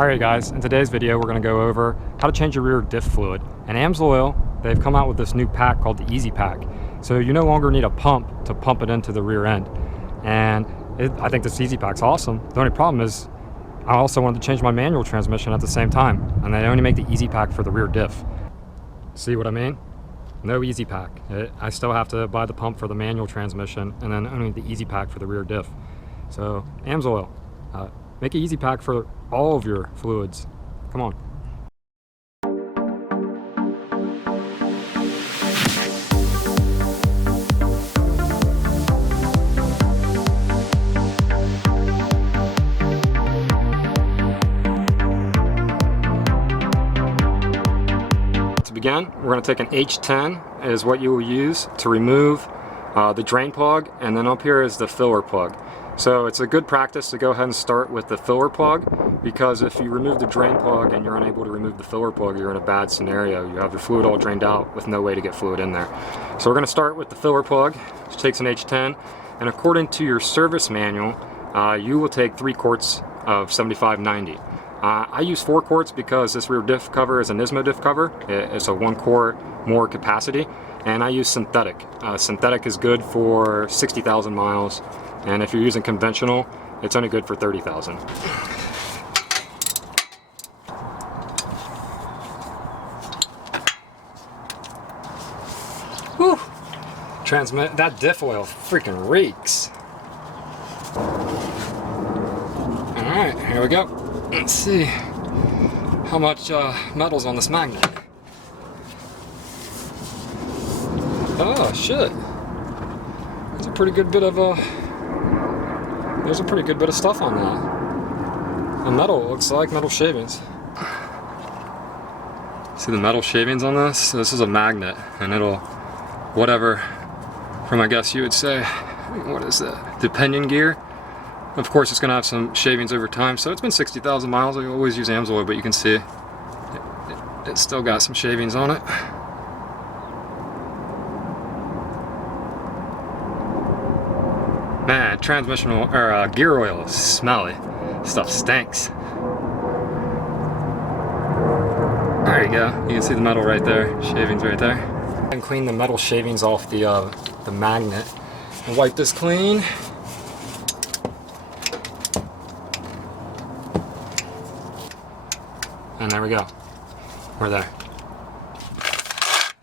Alright guys, in today's video we're going to go over how to change your rear diff fluid. And Amsoil, they've come out with this new pack called the Easy Pack. So you no longer need a pump to pump it into the rear end. And I think this Easy Pack's awesome. The only problem is I also wanted to change my manual transmission at the same time. And they only make the Easy Pack for the rear diff. See what I mean? No Easy Pack. I still have to buy the pump for the manual transmission and then only the Easy Pack for the rear diff. So Amsoil, make an Easy Pack for all of your fluids. Come on. To begin, we're going to take an H10 is what you will use to remove the drain plug, and then up here is the filler plug. So it's a good practice to go ahead and start with the filler plug, because if you remove the drain plug and you're unable to remove the filler plug, you're in a bad scenario. You have your fluid all drained out with no way to get fluid in there. So we're going to start with the filler plug, which takes an H10, and according to your service manual, you will take 3 quarts of 75/90. I use 4 quarts because this rear diff cover is a Nismo diff cover. It's a 1 quart more capacity, and I use synthetic. Synthetic is good for 60,000 miles. And if you're using conventional, it's only good for 30,000. Whew! That diff oil freaking reeks. Alright, here we go. Let's see how much metal's on this magnet. Oh, shit. There's a pretty good bit of stuff on that. The metal, it looks like metal shavings. See the metal shavings on this? So this is a magnet, and it'll, whatever, from I guess you would say, what is that? The pinion gear. Of course, it's going to have some shavings over time. So it's been 60,000 miles. I always use Amsoil, but you can see it's still got some shavings on it. Man, transmission oil, or gear oil is smelly. Stuff stinks. There you go. You can see the metal right there. Shavings right there. And clean the metal shavings off the magnet. And wipe this clean. And there we go. We're there.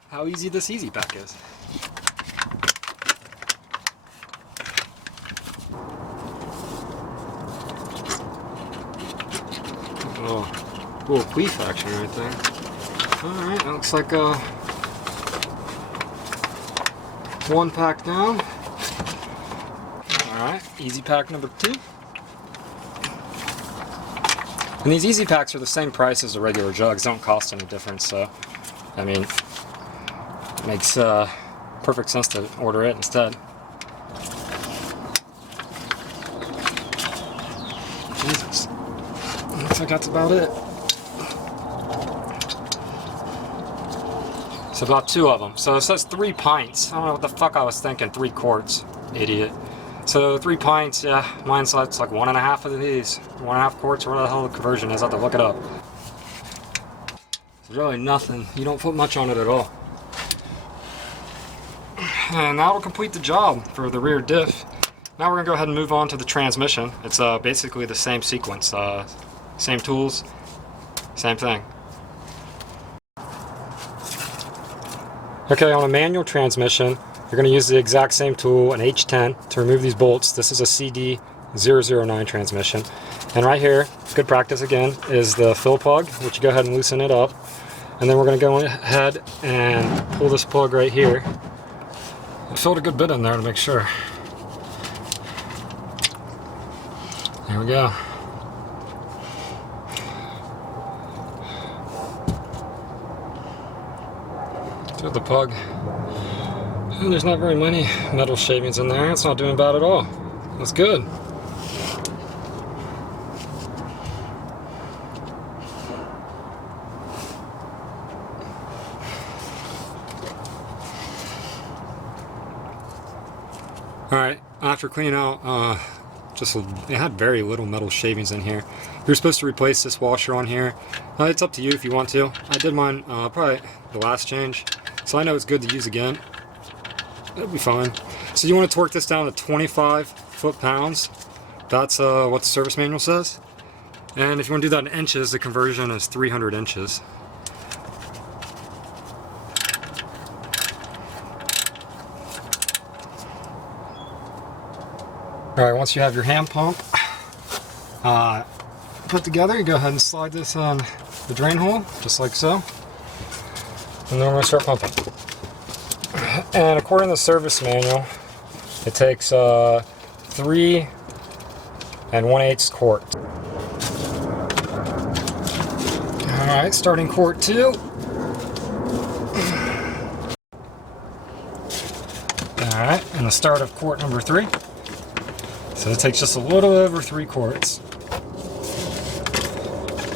How easy this Easy Pack is. Oh, little queef action right there. Alright, that looks like one pack down. Alright, Easy Pack number 2. And these Easy Packs are the same price as the regular jugs, don't cost any difference, so I mean, it makes perfect sense to order it instead. Jesus. Looks like that's about it. It's about 2 of them. So it says 3 pints. I don't know what the fuck I was thinking. 3 quarts. Idiot. So 3 pints, yeah. Mine's like 1.5 of these. 1.5 quarts, or whatever the hell the conversion is. I have to look it up. It's really nothing. You don't put much on it at all. And that'll complete the job for the rear diff. Now we're going to go ahead and move on to the transmission. It's basically the same sequence. Same tools, same thing. Okay, on a manual transmission, you're going to use the exact same tool, an H10, to remove these bolts. This is a CD009 transmission. And right here, good practice again, is the fill plug, which you go ahead and loosen it up. And then we're going to go ahead and pull this plug right here. I filled a good bit in there to make sure. There we go. Through the plug. And there's not very many metal shavings in there. It's not doing bad at all. That's good. Alright, after cleaning out it had very little metal shavings in here. You're supposed to replace this washer on here. It's up to you if you want to. I did mine probably the last change, so I know it's good to use again. It'll be fine. So you want to torque this down to 25 foot-pounds. That's what the service manual says. And if you want to do that in inches, the conversion is 300 inches. Alright, once you have your hand pump put together, you go ahead and slide this on the drain hole, just like so. And then we're going to start pumping. And according to the service manual, it takes 3 1/8 quart. Alright, starting quart 2. Alright, and the start of quart number 3. So it takes just a little over 3 quarts.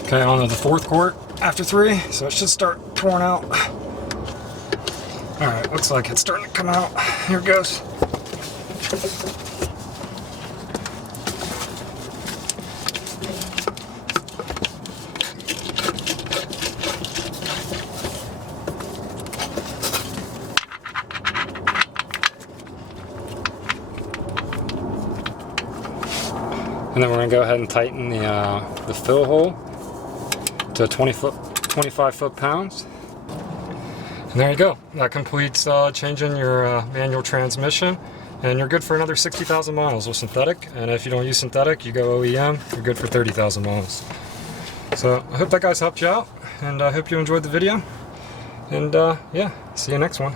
Okay, on to the 4th quart after 3, so it should start pouring out. Alright, looks like it's starting to come out. Here it goes. And then we're going to go ahead and tighten the fill hole to 25 foot-pounds. And there you go. That completes changing your manual transmission. And you're good for another 60,000 miles with synthetic. And if you don't use synthetic, you go OEM, you're good for 30,000 miles. So I hope that guys helped you out. And I hope you enjoyed the video. And yeah, see you next one.